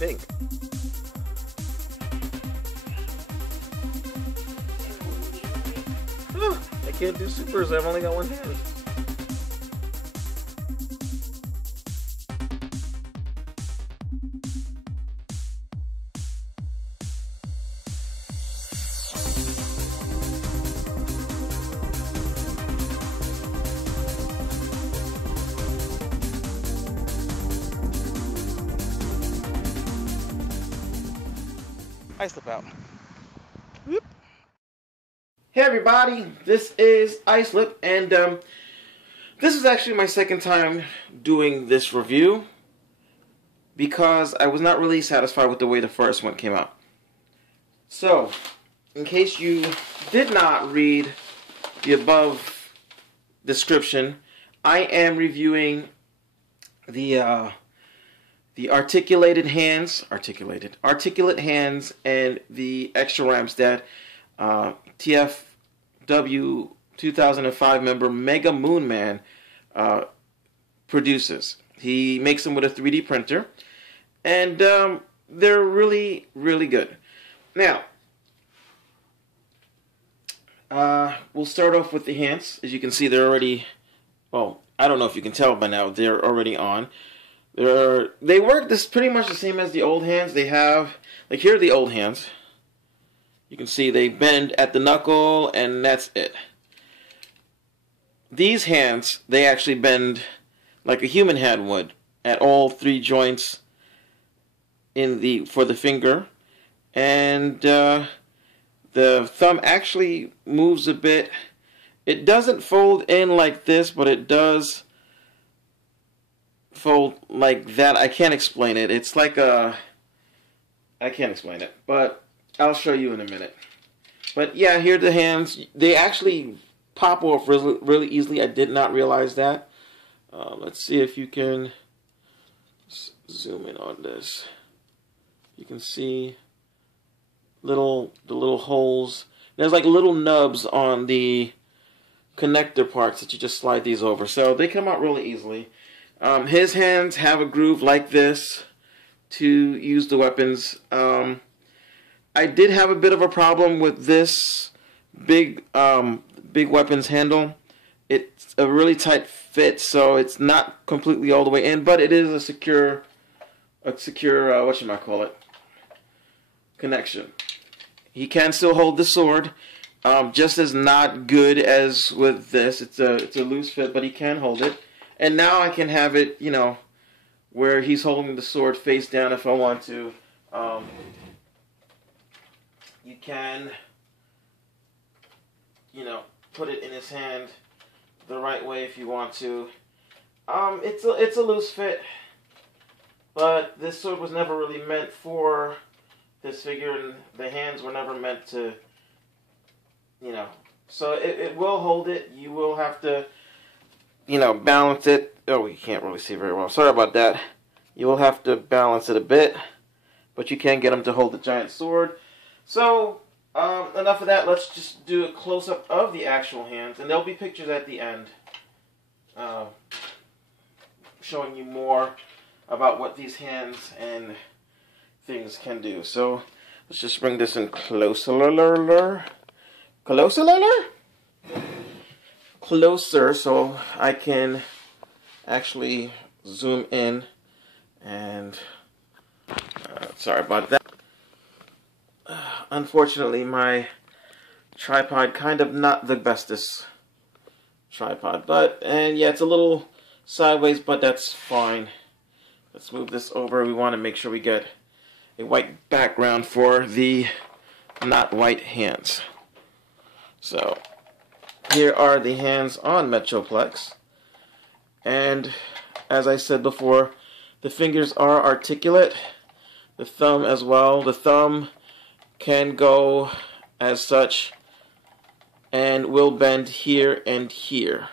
think. Oh, I can't do supers. I've only got one hand. I slip out. Whoop. Hey everybody, this is iSlip, and this is actually my second time doing this review because I was not really satisfied with the way the first one came out. So, in case you did not read the above description, I am reviewing the articulate hands and the extra ramps that TFW 2005 member Mega Moon Man produces. He makes them with a 3D printer, and they're really, really good. Now, we'll start off with the hands. As you can see, they're already, well, I don't know if you can tell by now, they're already on. They work this pretty much the same as the old hands. They have, like, here are the old hands. You can see they bend at the knuckle, and that's it. These hands, they actually bend like a human hand would at all three joints for the finger, and the thumb actually moves a bit. It doesn't fold in like this, but it does fold like that. I can't explain it. It's like I can't explain it, but I'll show you in a minute. But yeah, here are the hands. They actually pop off really, really easily. I did not realize that. Let's see if you can zoom in on this. You can see the little holes. There's like little nubs on the connector parts that you just slide these over. So they come out really easily. His hands have a groove like this to use the weapons. I did have a bit of a problem with this big weapons handle. It's a really tight fit, so it's not completely all the way in, but it is a secure whatchamacallit, connection. He can still hold the sword, just as not good as with this. It's a loose fit, but he can hold it. And now I can have it, you know, where he's holding the sword face down if I want to. You can, you know, put it in his hand the right way if you want to. It's a loose fit, but this sword was never really meant for this figure, and the hands were never meant to, you know. So it will hold it. You will have to, you know, balance it. Oh, you can't really see very well. Sorry about that. You will have to balance it a bit, but you can get him to hold the giant sword. So, enough of that. Let's just do a close-up of the actual hands, and there'll be pictures at the end showing you more about what these hands and things can do. So, let's just bring this in closer, so I can actually zoom in, and sorry about that. Unfortunately, my tripod kind of not the bestest tripod, and yeah, it's a little sideways, but that's fine. Let's move this over. We want to make sure we get a white background for the not white hands. So here are the hands on Metroplex, and as I said before, the fingers are articulate, the thumb as well. The thumb can go as such and will bend here and here,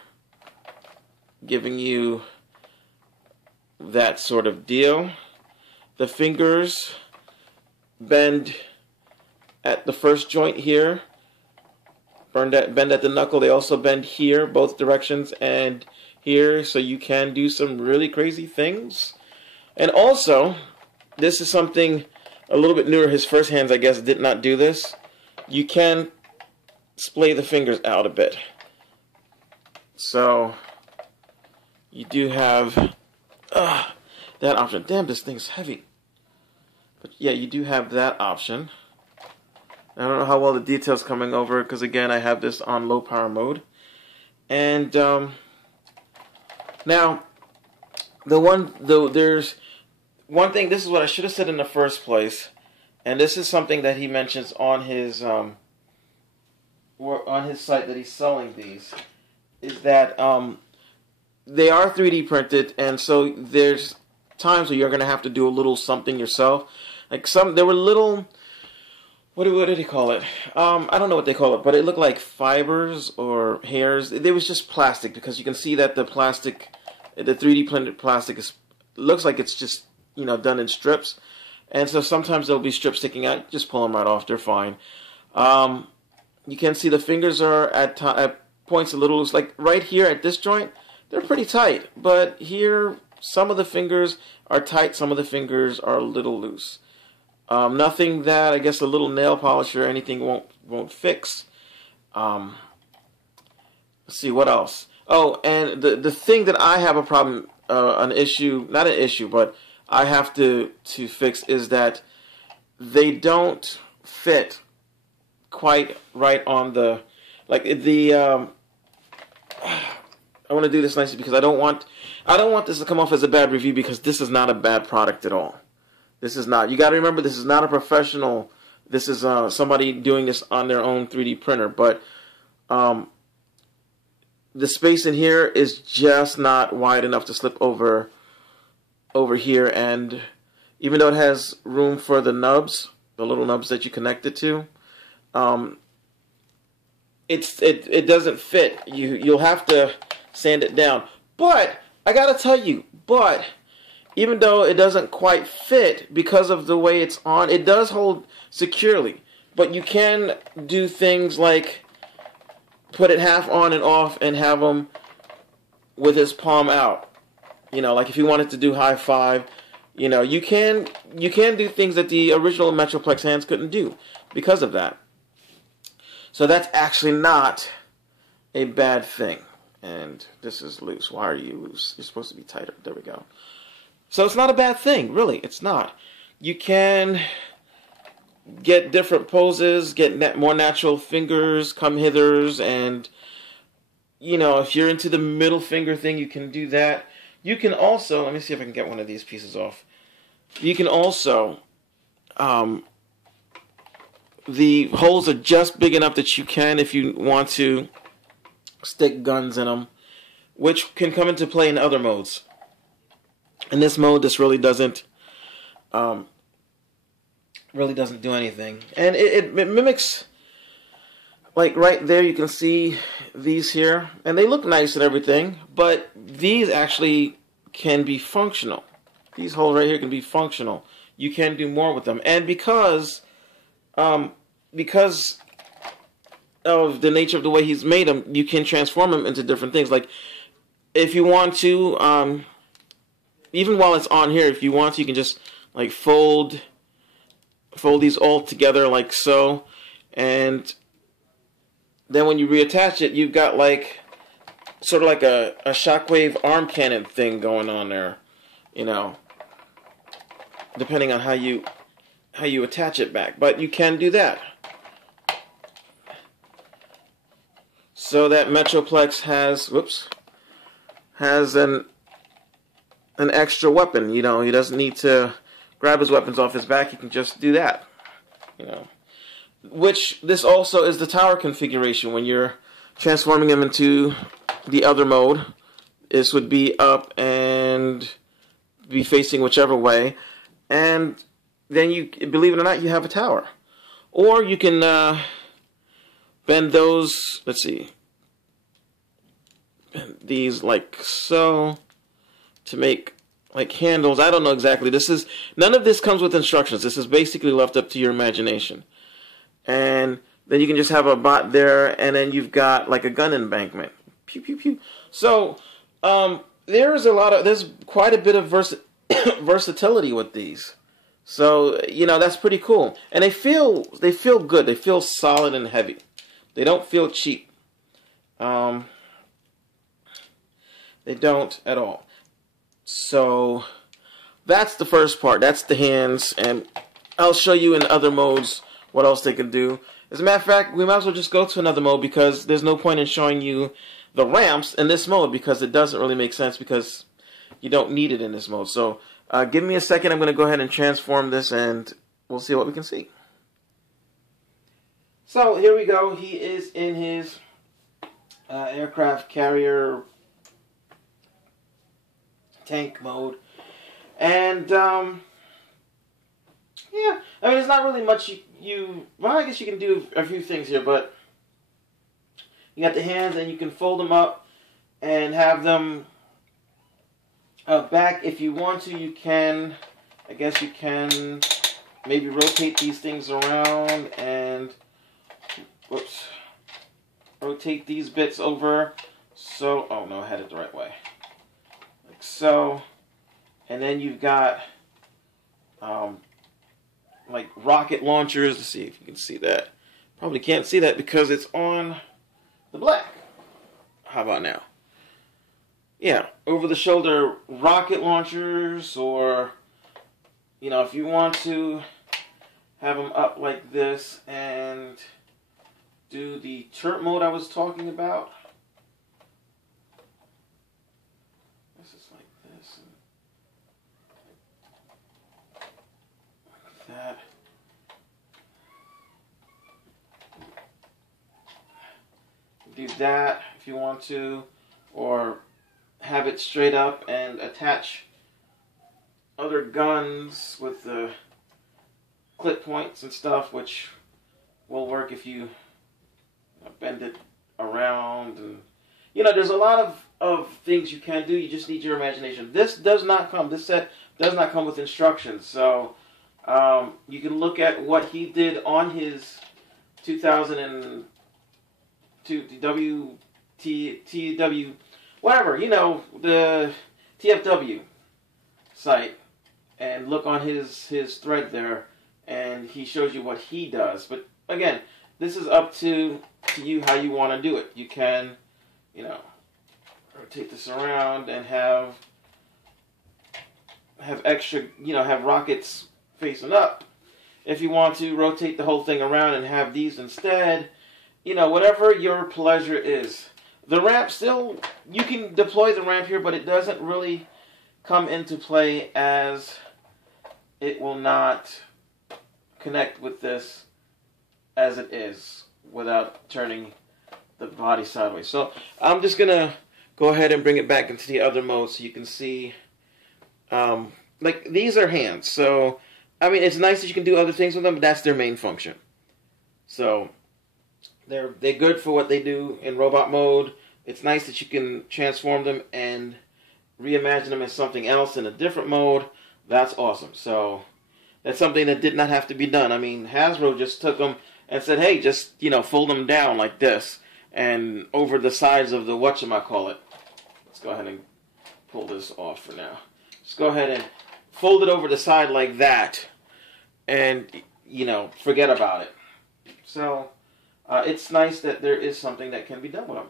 giving you that sort of deal. The fingers bend at the first joint here, bend at the knuckle. They also bend here, both directions, and here, so you can do some really crazy things. And also, this is something a little bit newer. His first hands, I guess, did not do this. You can splay the fingers out a bit. So you do have that option. Damn, this thing's heavy. But yeah, you do have that option. I don't know how well the detail's coming over because, again, I have this on low power mode. And now, there's one thing. This is what I should have said in the first place, and this is something that he mentions on his site that he's selling these. Is that they are 3D printed, and so there's times where you're going to have to do a little something yourself. Like there were little, what did he call it? I don't know what they call it, but it looked like fibers or hairs. It was just plastic, because you can see that the plastic, the 3D printed plastic looks like it's just, you know, done in strips. And so sometimes there'll be strips sticking out. Just pull them right off. They're fine. You can see the fingers are at points a little loose. Like right here at this joint, they're pretty tight. But here, some of the fingers are tight. Some of the fingers are a little loose. Nothing that I guess a little nail polish or anything won't fix. Let's see what else. Oh, and the thing that I have a problem, not an issue, but I have to fix is that they don't fit quite right on the, like the. I want to do this nicely because I don't want this to come off as a bad review, because this is not a bad product at all. This is not. You got to remember, this is not a professional. This is somebody doing this on their own 3D printer. But the space in here is just not wide enough to slip over here. And even though it has room for the nubs, the little nubs that you connect it to, it doesn't fit. You'll have to sand it down. But I got to tell you, even though it doesn't quite fit because of the way it's on, it does hold securely. But you can do things like put it half on and off and have him with his palm out. You know, like if you wanted to do high five, you know, you can do things that the original Metroplex hands couldn't do because of that. So that's actually not a bad thing. And this is loose. Why are you loose? You're supposed to be tighter. There we go. So it's not a bad thing, really. It's not. You can get different poses, get more natural fingers, come hithers, and, you know, if you're into the middle finger thing, you can do that. You can also, let me see if I can get one of these pieces off. You can also, the holes are just big enough that you can, if you want to, stick guns in them, which can come into play in other modes. In this mode, this really doesn't do anything, and it mimics. Like right there, you can see these here, and they look nice and everything, but these actually can be functional. These holes right here can be functional. You can do more with them, and because of the nature of the way he's made them, you can transform them into different things. Like if you want to, even while it's on here, if you want to, you can just like fold these all together like so, and then when you reattach it, you've got like sort of like a shockwave arm cannon thing going on there, you know, depending on how you attach it back. But you can do that. So that Metroplex has an extra weapon. You know, he doesn't need to grab his weapons off his back. He can just do that. You know, which this also is the tower configuration when you're transforming him into the other mode. This would be up and be facing whichever way, and then you, believe it or not, you have a tower. Or you can bend those. Let's see. These like so to make like handles. I don't know exactly. None of this comes with instructions. This is basically left up to your imagination. And then you can just have a bot there, and then you've got like a gun embankment. Pew pew pew. So there's quite a bit of versatility with these. So, you know, that's pretty cool. And they feel good. They feel solid and heavy. They don't feel cheap. They don't at all. So that's the first part. That's the hands, and I'll show you in other modes what else they can do. As a matter of fact, we might as well just go to another mode because there's no point in showing you the ramps in this mode because it doesn't really make sense because you don't need it in this mode. So give me a second. I'm going to go ahead and transform this and we'll see what we can see. So here we go. He is in his aircraft carrier tank mode. And yeah, I mean, there's not really much well, I guess you can do a few things here, but you got the hands and you can fold them up and have them back. If you want to, you can, I guess you can maybe rotate these things around and, whoops, rotate these bits over. So, oh no, I had it the right way. Like so. And then you've got like rocket launchers. Let's see if you can see that. Probably can't see that because it's on the black. How about now? Yeah, over the shoulder rocket launchers, or you know, if you want to have them up like this and do the turret mode I was talking about. This is like this. Like that. Do that if you want to, or have it straight up and attach other guns with the clip points and stuff, which will work if you bend it around. And you know, there's a lot of things you can do. You just need your imagination. This set does not come with instructions, so you can look at what he did on his 2002 TW, whatever, you know, the TFW site, and look on his thread there, and he shows you what he does. But again, this is up to you how you want to do it. You can, you know, rotate this around and have extra, you know, have rockets facing up. If you want to rotate the whole thing around and have these instead, you know, whatever your pleasure is. The ramp still, you can deploy the ramp here, but it doesn't really come into play as it will not connect with this as it is without turning the body sideways. So I'm just going to go ahead and bring it back into the other mode so you can see, like these are hands. So, I mean, it's nice that you can do other things with them, but that's their main function. So they're good for what they do in robot mode. It's nice that you can transform them and reimagine them as something else in a different mode. That's awesome. So that's something that did not have to be done. I mean, Hasbro just took them and said, hey, just, you know, fold them down like this and over the sides of the whatchamacallit. Let's go ahead and pull this off for now. Just go ahead and fold it over the side like that and, you know, forget about it. So it's nice that there is something that can be done with them.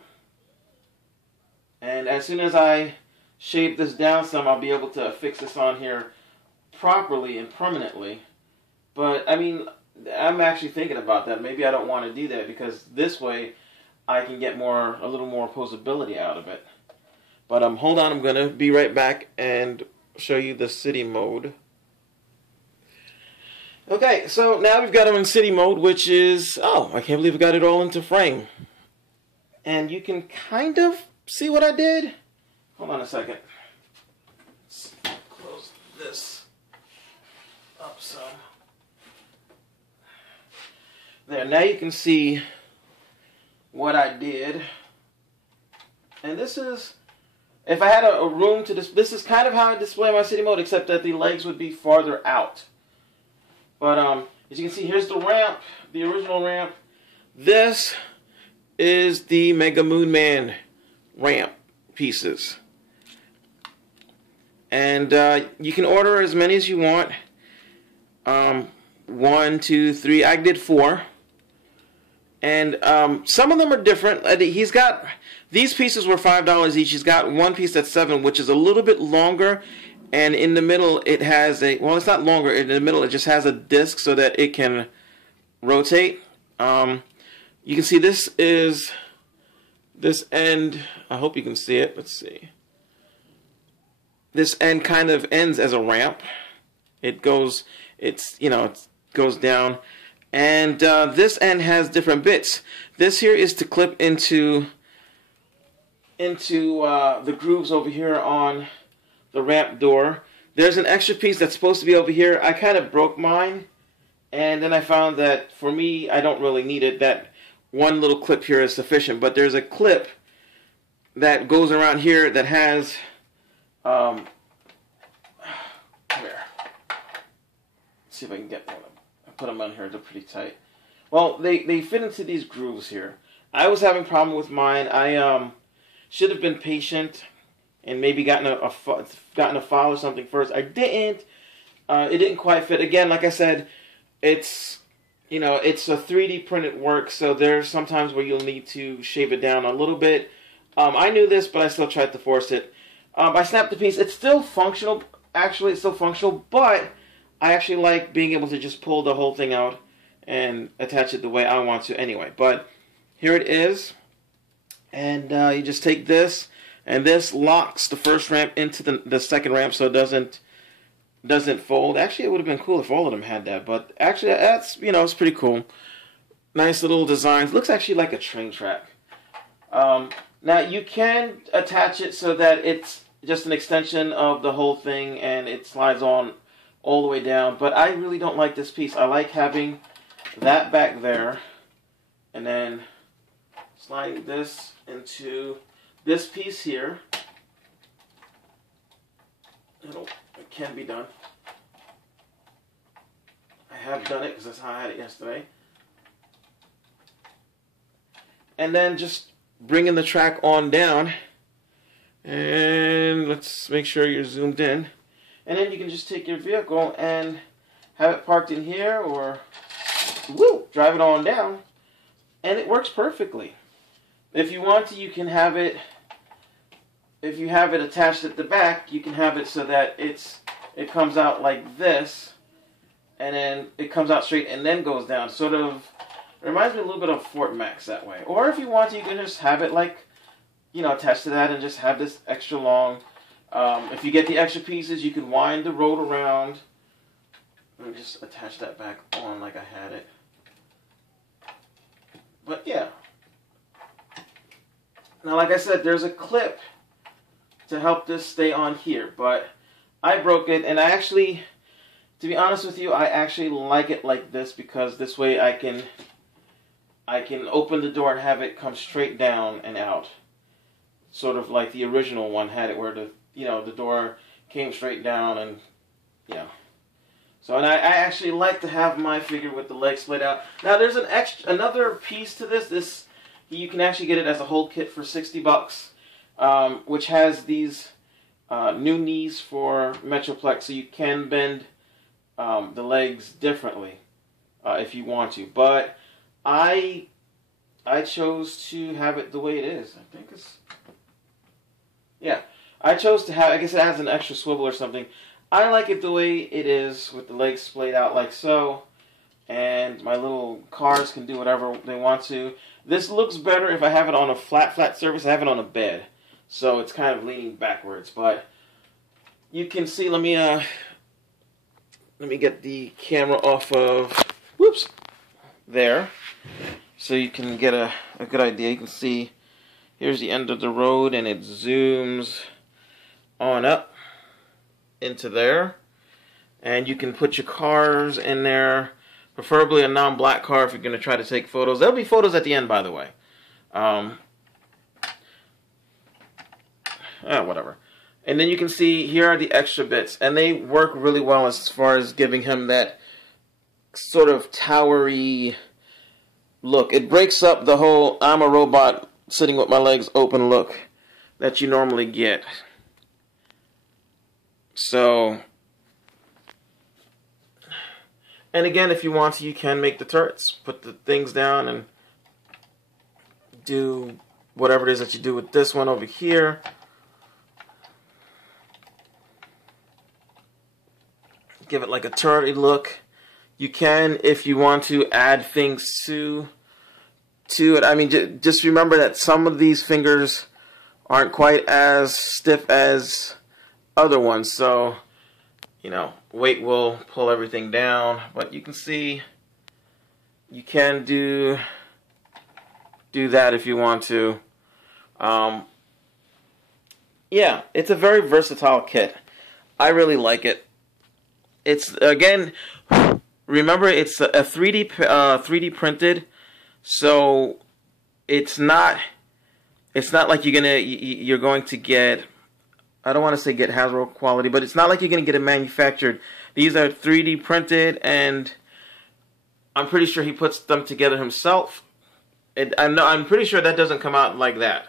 And as soon as I shape this down some, I'll be able to fix this on here properly and permanently. But, I mean, I'm actually thinking about that. Maybe I don't want to do that because this way I can get a little more posability out of it. But hold on, I'm going to be right back and show you the city mode. Okay, so now we've got them in city mode, which is, oh, I can't believe we got it all into frame. And you can kind of see what I did. Hold on a second. Let's close this up some. There, now you can see what I did. And this is, if I had a room to this is kind of how I display my city mode, except that the legs would be farther out. But as you can see, here's the ramp, the original ramp. This is the Mega Moon Man ramp pieces. And you can order as many as you want. 1, 2, 3. I did 4. And some of them are different. He's got, these pieces were $5 each. He's got one piece that's $7, which is a little bit longer. And in the middle, it has a, well, it's not longer. In the middle, it just has a disc so that it can rotate. You can see this is, this end, I hope you can see it. Let's see. This end kind of ends as a ramp. It goes, it's, you know, it goes down. And this end has different bits. This here is to clip into the grooves over here on the ramp door. There's an extra piece that's supposed to be over here. I kind of broke mine, and then I found that for me, I don't really need it. That one little clip here is sufficient. But there's a clip that goes around here that has where? Let's see if I can get one of them. I put them on here. They're pretty tight. Well, they fit into these grooves here. I was having a problem with mine. I should have been patient and maybe gotten a file or something first. I didn't. It didn't quite fit. Again, like I said, it's, you know, it's a 3D printed work, so there's sometimes where you'll need to shave it down a little bit. I knew this, but I still tried to force it. I snapped the piece. It's still functional. Actually, it's still functional, but I actually like being able to just pull the whole thing out and attach it the way I want to anyway. But here it is. And you just take this, and this locks the first ramp into the second ramp so it doesn't fold. Actually, it would have been cool if all of them had that, but actually, that's, you know, it's pretty cool. Nice little designs. Looks actually like a train track. Now, you can attach it so that it's just an extension of the whole thing, and it slides on all the way down, but I really don't like this piece. I like having that back there, and then sliding this into this piece here. It can be done. I have done it because that's how I had it yesterday. And then just bringing the track on down, and let's make sure you're zoomed in. And then you can just take your vehicle and have it parked in here, or drive it on down, and it works perfectly. If you want to, you can have it, if you have it attached at the back, you can have it so that it comes out like this, and then it comes out straight and then goes down. Sort of reminds me a little bit of Fort Max that way. Or if you want to, you can just have it like, you know, attached to that and just have this extra long. If you get the extra pieces, you can wind the road around and just attach that back on like I had it. But yeah. Now, like I said, there's a clip to help this stay on here, but I broke it, and I actually, to be honest with you, I actually like it like this, because this way I can open the door and have it come straight down and out. Sort of like the original one had it, where the door came straight down, and So, and I actually like to have my figure with the legs split out. Now, there's another piece to this. You can actually get it as a whole kit for $60, which has these new knees for Metroplex, so you can bend the legs differently if you want to. But I chose to have it the way it is. I think it's, yeah. I chose to have, I guess it has an extra swivel or something. I like it the way it is, with the legs splayed out like so, and my little cars can do whatever they want to. This looks better if I have it on a flat surface. I have it on a bed, so it's kind of leaning backwards. But you can see, let me get the camera off of, there, so you can get a good idea. You can see, here's the end of the road, and it zooms on up into there, and you can put your cars in there, preferably a non-black car if you're going to try to take photos. There'll be photos at the end, by the way. Whatever. And then you can see here are the extra bits, and they work really well as far as giving him that sort of towery look. It breaks up the whole I'm a robot sitting with my legs open look that you normally get. So, And again, if you want to, you can make the turrets. Put the things down and do whatever it is that you do with this one over here. Give it like a turret look. You can, if you want to, add things to it. I mean, just remember that some of these fingers aren't quite as stiff as other ones, so you know, weight will pull everything down. But you can see you can do that if you want to. Yeah, it's a very versatile kit. I really like it. It's, again, remember, it's a 3D printed, so it's not like you're going to get, I don't want to say get Hasbro quality, but it's not like you're going to get it manufactured. These are 3D printed, and I'm pretty sure he puts them together himself. I'm pretty sure that doesn't come out like that.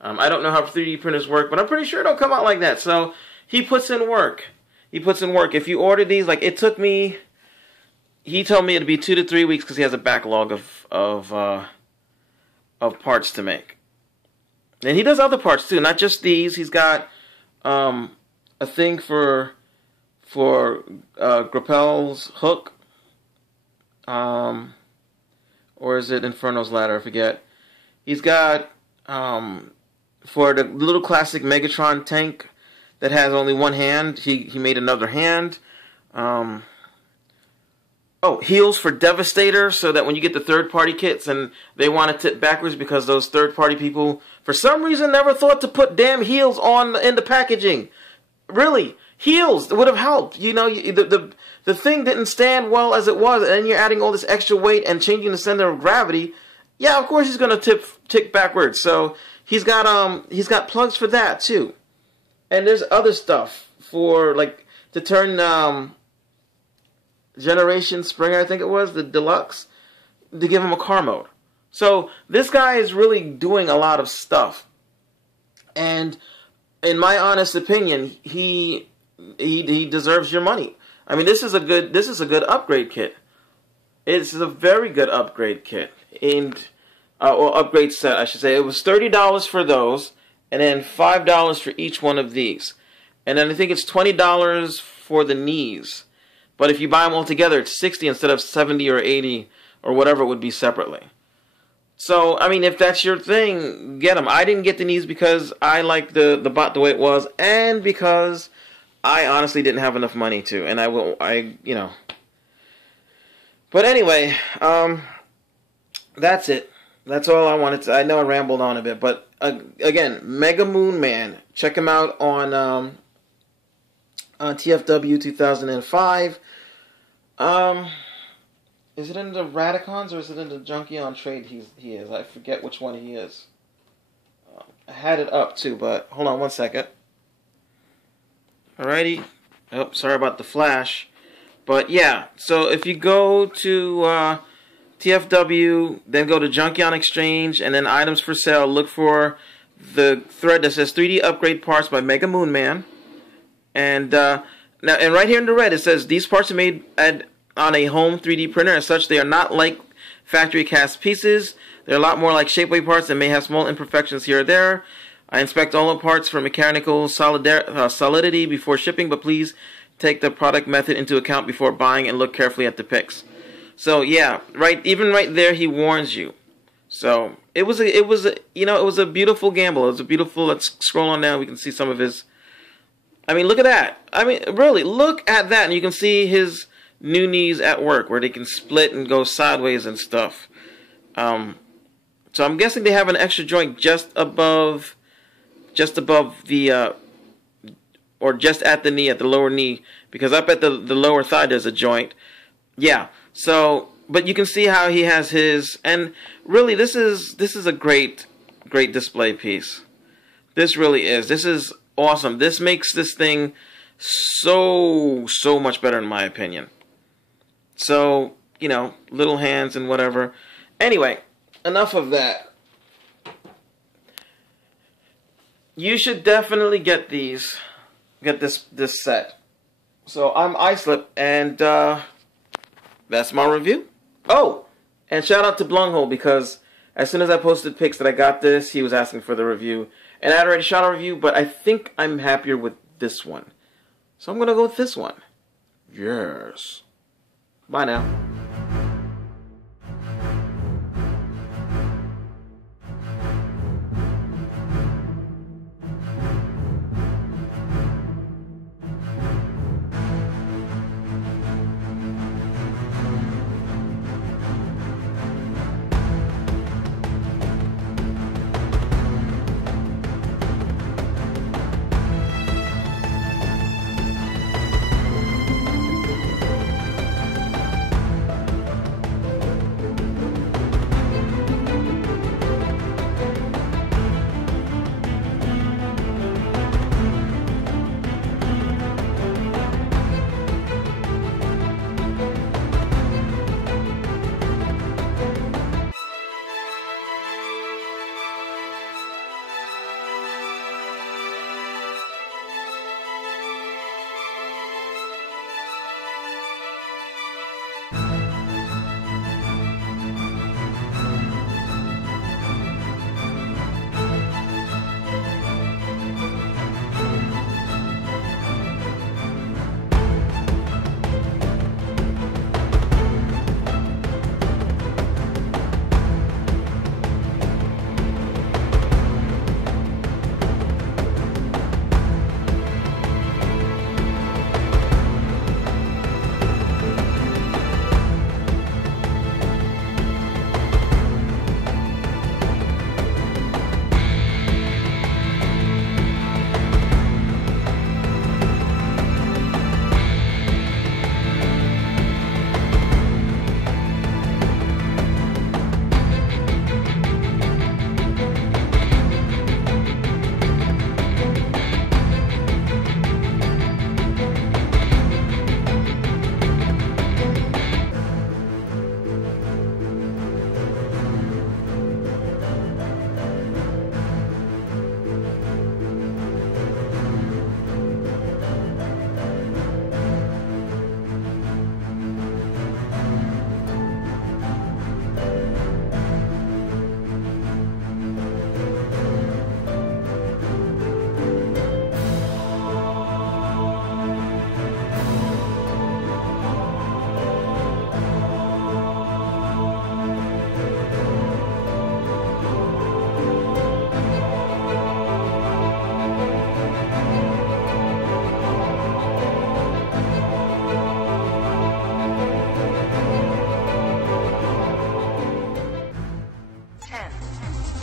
I don't know how 3D printers work, but I'm pretty sure it don't come out like that. So he puts in work. He puts in work. If you order these, like it took me, he told me it'd be 2 to 3 weeks because he has a backlog of parts to make. And he does other parts too, not just these. He's got a thing for Grappel's hook, or is it Inferno's ladder? I forget. He's got for the little classic Megatron tank that has only one hand. He made another hand. Heels for Devastator, so that when you get the third-party kits and they want to tip backwards because those third-party people, for some reason, never thought to put damn heels in the packaging. Really, heels would have helped. You know, the thing didn't stand well as it was, and then you're adding all this extra weight and changing the center of gravity. Yeah, of course he's gonna tick backwards. So he's got plugs for that too, and there's other stuff for like to turn Generation Springer, I think it was, the Deluxe, to give him a car mode. So this guy is really doing a lot of stuff. And in my honest opinion, he deserves your money. I mean, this is a good upgrade kit. It's a very good upgrade kit. Or upgrade set, I should say. It was $30 for those, and then $5 for each one of these. And then I think it's $20 for the knees. But if you buy them all together, it's $60 instead of $70 or $80 or whatever it would be separately. So, I mean, if that's your thing, get them. I didn't get the knees because I liked the bot the way it was, and because I honestly didn't have enough money to. And you know. But anyway, that's it. That's all I wanted to. I know I rambled on a bit, but again, Mega Moon Man. Check him out on TFW 2005. Is it in the Radicons or is it in the Junkion trade he is? I forget which one he is. I had it up too, but hold on one second. Alrighty. Oh, sorry about the flash. But yeah, so if you go to TFW, then go to Junkion Exchange, and then items for sale, look for the thread that says 3D upgrade parts by Mega Moon Man. And right here in the red, it says these parts are made on a home 3D printer. As such, they are not like factory cast pieces. They're a lot more like Shapeways parts and may have small imperfections here or there. I inspect all the parts for mechanical solidity before shipping, but please take the product method into account before buying and look carefully at the pics. So yeah, even right there, he warns you. So it was a beautiful gamble. It was a beautiful. Let's scroll on down. We can see some of his. I mean, look at that. I mean, really, look at that. And you can see his new knees at work where they can split and go sideways and stuff. So I'm guessing they have an extra joint just above the, or just at the knee, at the lower knee. Because up at the lower thigh, there's a joint. Yeah. So, but you can see how he has his, and really, this is a great display piece. This really is. This is awesome. This makes this thing so much better in my opinion. So, you know, little hands and whatever. Anyway, enough of that. You should definitely get these. Get this set. So I'm Islip, and that's my review. Oh, and shout out to Blunghole, because as soon as I posted pics that I got this, he was asking for the review. And I had already shot a review, but I think I'm happier with this one. So I'm going to go with this one. Yes. Bye now.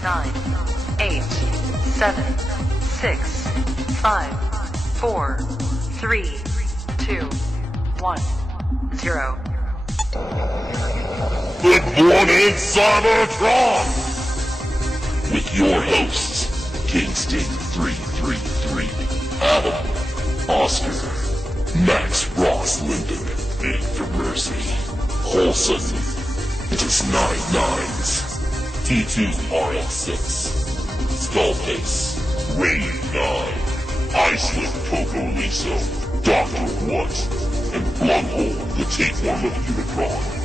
Nine, 8, 7, 6, 5, 4, 3, 2, 1, 0. Good morning, Cybertron! With your hosts, Kingston 333, Adam, Oscar, Max Ross Linden, Victor Mercy, Holson, it is 9 9s, T2 RX6, Skullface, Rain 9, Iceland Coco Liso, Dr. What, and Blunghole, the tapeworm of Unicron.